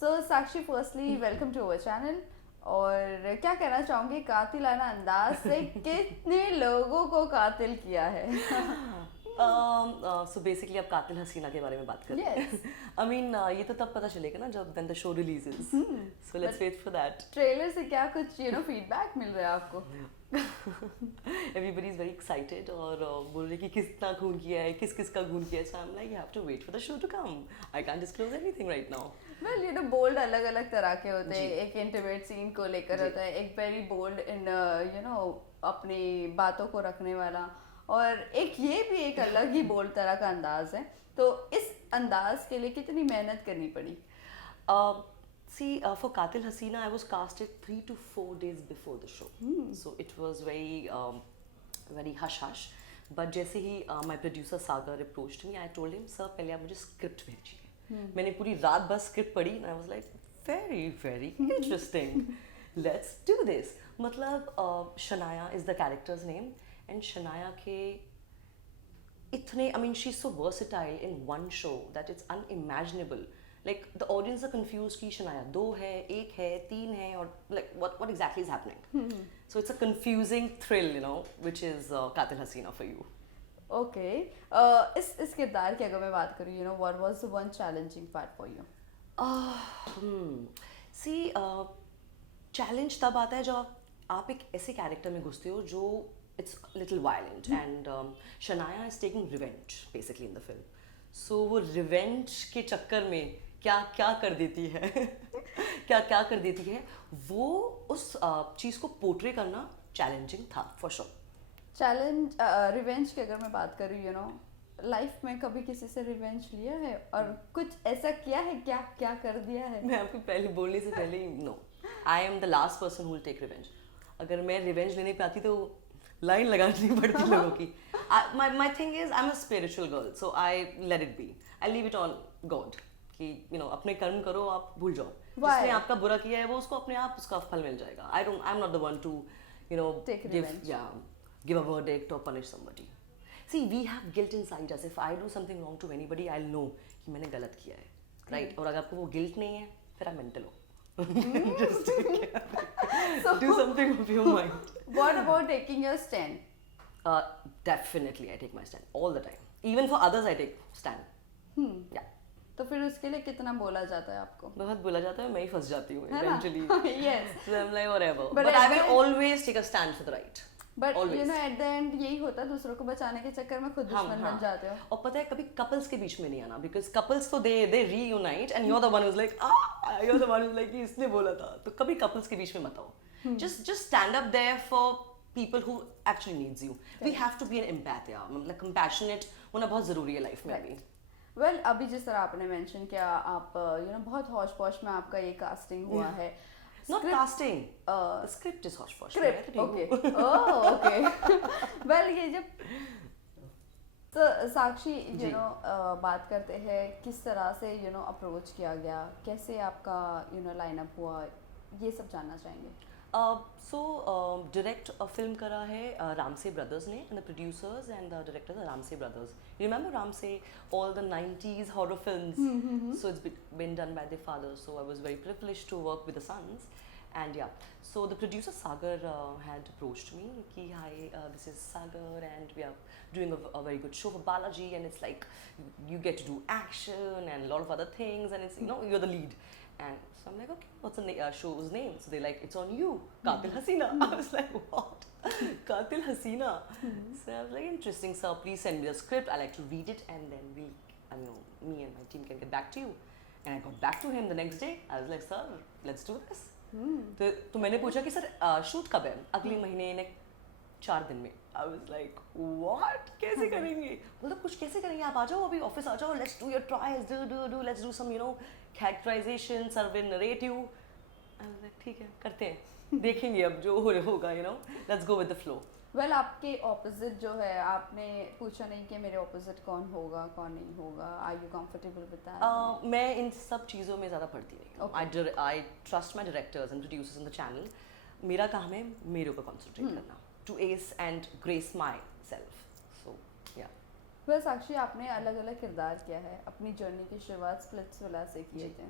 So Sakshi, firstly welcome to our channel. और क्या कहना चाहूँगी, कातिलाना अंदाज से कितने लोगों को कातिल किया है। सो बेसिकली आप कातिल हसीना के बारे में बात कर रहे यस, हैं। आई मीन ये तो तब पता चलेगा ना जब when the show releases, so let's wait for that. Trailer से क्या कुछ फीडबैक मिल रहा है आपको? एवरीबडी इज वेरी एक्साइटेड और बोल रहे कि कितना खून किया है, किस किस का खून किया है। So I am like you have to wait for the show to come. I can't disclose anything right now. Well bold अलग अलग तरह के होते हैं। एक इंटीमेट सीन को लेकर होता है, एक वेरी बोल्ड इन अपनी बातों को रखने वाला, और एक ये भी एक अलग ही बोल्ड तरह का अंदाज है। तो इस अंदाज के लिए कितनी मेहनत करनी पड़ी? See, for Katil Hasina, I was casted 3 to 4 days before the show. So it was very hush hush. But जैसे ही my producer Sagar approached me, I told him, sir, पहले आप मुझे स्क्रिप्ट भेजिए। मैंने पूरी रात बस स्क्रिप्ट पढ़ी, and I was like, very interesting. Let's do this. मतलब Shanaya is the character's name, and Shanaya के इतने, I mean, she's so versatile in one show that it's unimaginable. Like the audience are confused कि शनाया 2 है, 1 है, 3 है, और like what exactly is happening. So it's a confusing thrill, which is Katil Hasina for you. Okay, इस किरदार की अगर मैं बात करूँ, what was the one challenging part for you? See, challenge तब आता है जब आप एक ऐसे कैरेक्टर में घुसते हो जो it's little violent, and Shanaya is taking revenge basically in the film. So वो रिवेंज के चक्कर में क्या क्या कर देती है क्या कर देती है, वो उस चीज़ को पोर्ट्रे करना चैलेंजिंग था फॉर श्योर। चैलेंज रिवेंज की अगर मैं बात करूँ, लाइफ में कभी किसी से रिवेंज लिया है और कुछ ऐसा किया है? क्या क्या कर दिया है? मैं आपको पहले बोलने से पहले ही, no, I am the last person who will take revenge. अगर मैं रिवेंज लेने पे आती तो लाइन लगानी पड़ती लोगों की। My thing is I am a spiritual girl, so I let it be, I leave it on God कि अपने कर्म करो, आप भूल जाओ। जिसने आपका बुरा किया है वो उसको अपने आप उसका फल मिल जाएगा। I am not the one two Take revenge. give a verdict or punish somebody. See, we have guilt inside us. If I do something wrong to anybody, I'll know कि मैंने गलत किया है, right? और अगर आपको वो guilt नहीं है, फिर आप mental हो। Just do something of your mind. What about taking your stand? Definitely, I take my stand all the time. Even for others, I take stand. Yeah. तो फिर उसके लिए कितना बोला जाता है आपको? बहुत बोला जाता है, मैं ही फंस जाती हूँ eventually. Yes. So I'm like whatever. But But I at will the- always take a stand for the right. But Always. At the end यही होता है, दूसरों को बचाने के चक्कर में खुद दुश्मन बन जाते हो। और पता है कभी कपल्स के बीच में नहीं आना, बिकॉज कपल्स तो they reunite and you're the one who's like you're the one who's like कि इसने बोला था। तो कभी कपल्स के बीच में मत आओ। just stand up there for people who actually needs you. We have to be an empath, यार, मतलब compassionate होना बहुत जरूरी है लाइफ में अभी। वेल, अभी जिस तरह आपने मेंशन किया, आप बहुत हौश पौश में आपका ये कास्टिंग हुआ है। Not casting. The script is hush hush. Script, okay, oh okay. Well, ये जब तो साक्षी बात करते हैं किस तरह से अप्रोच किया गया, कैसे आपका लाइनअप हुआ, ये सब जानना चाहेंगे। डायरेक्ट फिल्म करा है रामसे ब्रदर्स ने, and the producers and the directors are Ramsay brothers. You remember Ramsay, all the 90s horror films? So it's been done by their father, so I was very privileged to work with the sons. And yeah, so the producer Sagar had approached me ki hi, this is Sagar and we are doing a very good show for Balaji, and it's like you get to do action and a lot of other things, and it's you're the lead. And so I'm like, okay, what's the show's name? So they're like, it's on you, Katil Hasina. I was like, what? Katil Hasina? So I was like, interesting, sir, please send me the script, I like to read it, and then me and my team can get back to you. And I got back to him the next day. I was like, sir, let's do this. तो मैंने पूछा कि sir shoot कब है? अगले महीने ने 4 दिन में। आई वाज लाइक व्हाट, कैसे करेंगे? मतलब कुछ कैसे करेंगे, आप आ जाओ अभी ऑफिस आ जाओ, let's do your trials, do let's do some characterization, survey narrative. I was like ठीक है, करते हैं, देखेंगे अब जो होगा, let's go with the flow. Well, आपके ऑपोजिट जो है, आपने पूछा नहीं कि मेरे ऑपोजिट कौन होगा कौन नहीं होगा? Are you comfortable with that? मैं इन सब चीज़ों में ज़्यादा पढ़ती नहीं। I trust my directors and producers in the channel. मेरा काम है मेरे ऊपर कॉन्सेंट्रेट करना, to ace and grace myself. So या वेल साक्षी, आपने अलग अलग किरदार किया है, अपनी जर्नी की शुरुआत स्प्लिट्सविला से किए थे।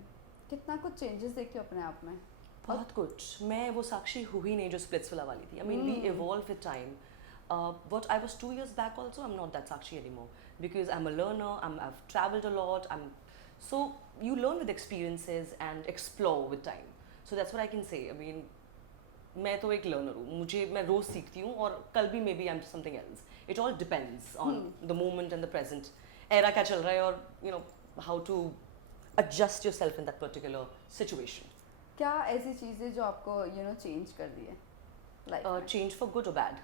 कितना कुछ चेंजेस देखते हो अपने आप में? बहुत कुछ. मैं वो साक्षी हूँ ही नहीं जो स्प्लिट्सविला वाली थी. I mean, we evolve with time. What I was 2 years back also, I'm not that Sakshi anymore because I'm a learner. I've traveled a lot. So you learn with experiences and explore with time. So that's what I can say. I mean, मैं तो एक learner हूँ. मैं रोज सीखती हूँ और कल भी maybe I'm something else. It all depends on the moment and the present. Era क्या चल रहा है और how to adjust yourself in that particular situation. क्या ऐसी चीजें जो आपको चेंज कर दी है life Change for good or bad?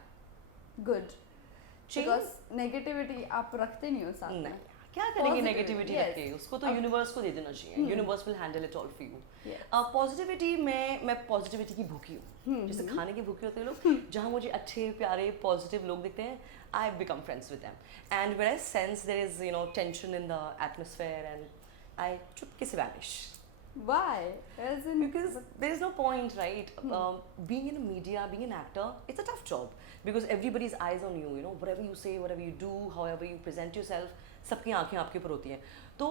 Good? Change. Because negativity आप रखते नहीं हो साथ नहीं में. क्या करेंगे Positivity, नेगेटिविटी yes. रख के? उसको तो यूनिवर्स को दे देना चाहिए. Universe will handle it all for you. Yes. Positivity में मैं पॉजिटिविटी की भूखी हूँ. जैसे खाने की भूखी होते हैं लोग, जहाँ मुझे अच्छे प्यारे पॉजिटिव लोग दिखते हैं, I become friends with them. And where I sense there is tension in the atmosphere and I चुपके से vanish. Why? As in, Because there is no point, right? Being in media, being an actor, it's a tough job because everybody's eyes on you. Whatever you say, whatever you do, however you present yourself, सबकी आंखें आपके ऊपर होती हैं. तो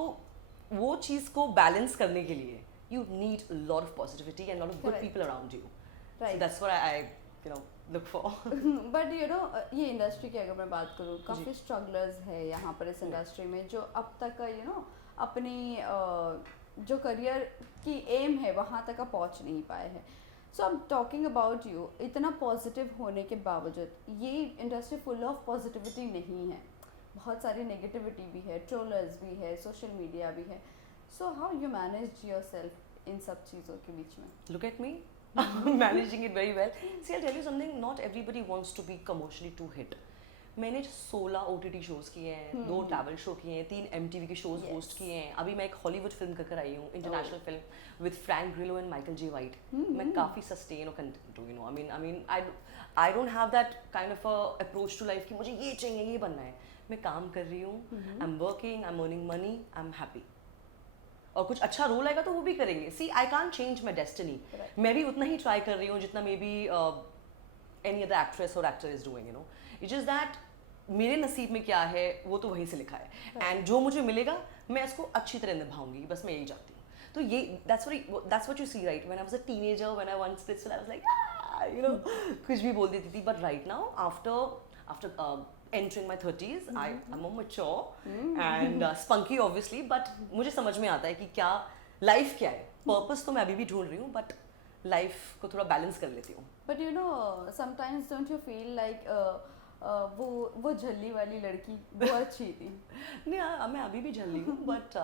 वो चीज़ को balance करने के लिए you need a lot of positivity and a lot of good Correct. people around you. Right. So that's what I look for. But ये इंडस्ट्री की अगर मैं बात करूँ, काफ़ी स्ट्रगलर्स है यहाँ पर इस इंडस्ट्री में जो अब तक का अपनी जो करियर की एम है वहाँ तक का पहुँच नहीं पाए हैं. So I am talking about you. इतना पॉजिटिव होने के बावजूद ये इंडस्ट्री फुल ऑफ पॉजिटिविटी नहीं है. बहुत सारी नेगेटिविटी भी है, ट्रोलर्स भी है, सोशल मीडिया भी है. So how you manage your self in सब चीज़ों के बीच में? Look at me. Managing it very well. See, I'll tell you something. Not everybody wants to be commercially too hit. मैंने 16 OTT शोज किए हैं, 2 travel show किए हैं, 3 MTV के शोज Yes. होस्ट किए हैं. अभी मैं एक हॉलीवुड फिल्म कर आई हूँ, international film with Frank Grillo and Michael J white. मैं काफ़ी सस्टेन और कंटेंट हूँ. I mean, I don't have that kind of a approach to life कि मुझे ये चाहिए, ये बनना है. मैं काम कर रही हूँ, I'm working, I'm earning money, I'm happy. और कुछ अच्छा रोल आएगा तो वो भी करेंगे. See I can't change my destiny. Correct. मैं भी उतना ही ट्राई कर रही हूँ जितना may be any other actress और actor is doing. It is that मेरे नसीब में क्या है वो तो वहीं से लिखा है. एंड जो मुझे मिलेगा मैं उसको अच्छी तरह निभाऊंगी. बस मैं यही चाहती हूँ. तो ये that's what you see, right? When I was a teenager, when I won Splitsvilla, I was like, कुछ भी बोल देती थी. But right now, after entering my 30s, I'm more mature and spunky obviously, but मुझे समझ में आता है कि क्या लाइफ क्या है. पर्पस तो मैं अभी भी ढूंढ रही हूँ, बट लाइफ को थोड़ा बैलेंस कर लेती हूँ. But sometimes don't you feel like वो झल्ली वाली लड़की वो अच्छी थी? नहीं, मैं अभी भी झल्ली हूँ, but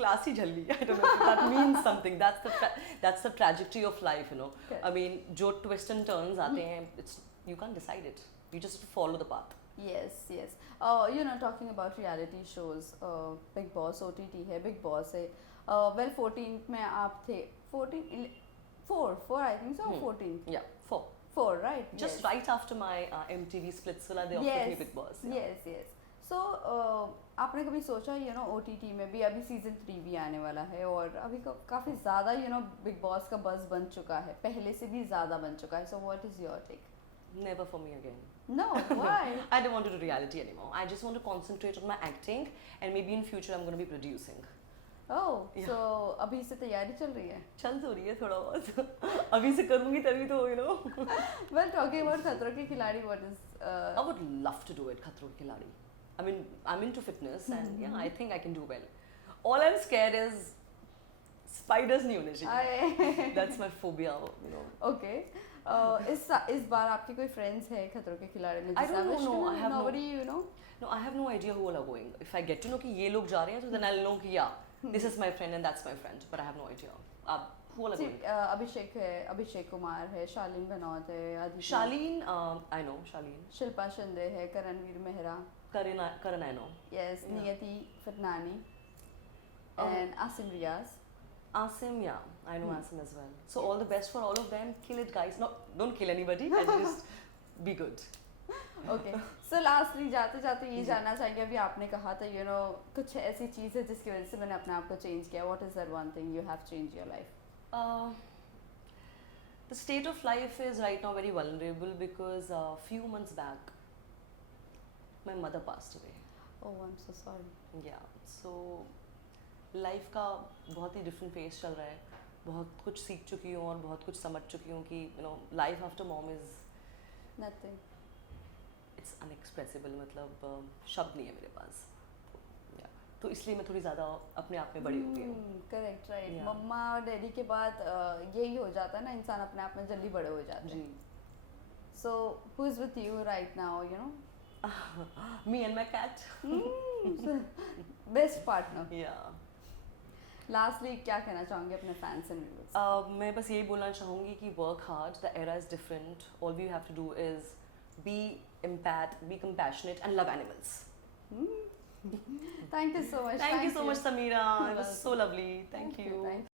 classy झल्ली. I don't know if that means something. That's the trajectory of life, Okay. I mean, जो twists and turns आते हैं, you can't decide it. You just follow the path. Yes. Talking about reality shows, Big Boss OTT है, Big Boss है. Well, 14th में आप थे. 4 I think so. 14th. Yeah, 4. 4, right? Just Yes. right after my MTV Splitsvilla, they offered me Big Boss. Yeah. Yes. So आपने कभी सोचा OTT में भी अभी सीजन 3 भी आने वाला है और अभी काफ़ी ज़्यादा बिग बॉस का बज़ बन चुका है, पहले से भी ज़्यादा बन चुका है. So what is your take? Never for me again. No, why? I don't want to do reality anymore. I just want to concentrate on my acting, and maybe in future I'm going to be producing. Oh, Yeah. so अभी से तैयारी चल रही है? चल तो रही है थोड़ा बहुत. अभी से करूँगी तभी तो Well, talking about खतरों के खिलाड़ी, what is I would love to do it, खतरों के खिलाड़ी. I mean, I'm into fitness and yeah, I think I can do well. All I'm scared is spiders नहीं होने चाहिए. That's my phobia, Okay. इस बार आपके कोई friends है खतरों के खिलाड़ी में? I don't know, no, I have no- nobody, No, I have no idea who all are going. If I get to know कि ये लोग जा रहे हैं, so then I'll know कि yeah, this is my friend and that's my friend. But I have no idea. Who all are going? अभिषेक है, अभिषेक कुमार है, शालीन भनौत है, Aditya, Charlene, I know Charlene. Shilpa Shinde है, Karanvir Mehra, Karan, I know. yes, Yeah. नियति फतनानी, Oh. and Asim Riaz. Asim, yeah, I know Asim as well. So all the best for all of them. Kill it, guys. No, don't kill anybody. And just be good. Okay. So lastly, जाते जाते ये जानना चाहेंगे, अभी आपने कहा था कुछ ऐसी चीज़ है जिसकी वजह से मैंने अपने आप को चेंज किया. What is that one thing you have changed your life? The state of life is right now very vulnerable because a few months back, my mother passed away. Oh, I'm so sorry. Yeah, so life का बहुत ही different face चल रहा है, बहुत कुछ सीख चुकी हूँ और बहुत कुछ समझ चुकी हूँ कि life after mom is nothing. It's unexpressible, मतलब शब्द नहीं है मेरे पास। तो इसलिए मैं थोड़ी ज़्यादा अपने आप में बड़ी हो गई हूँ। Correct, right. Yeah. मम्मा और डैडी के बाद यही हो जाता है ना, इंसान अपने आप में जल्दी बड़े हो जाते जी। हैं। So who is with you right now, you know? Me and my cat. Best partner. या लास्टली क्या कहना चाहूंगी अपने फैंस एंड व्यूअर्स? मैं बस यही बोलना चाहूँगी कि work hard, the era is different, all we have to do is be empath, be compassionate and love animals. Thank you so much. Thank you so much, Samira. It was welcome. so lovely. Thank you. Thank you.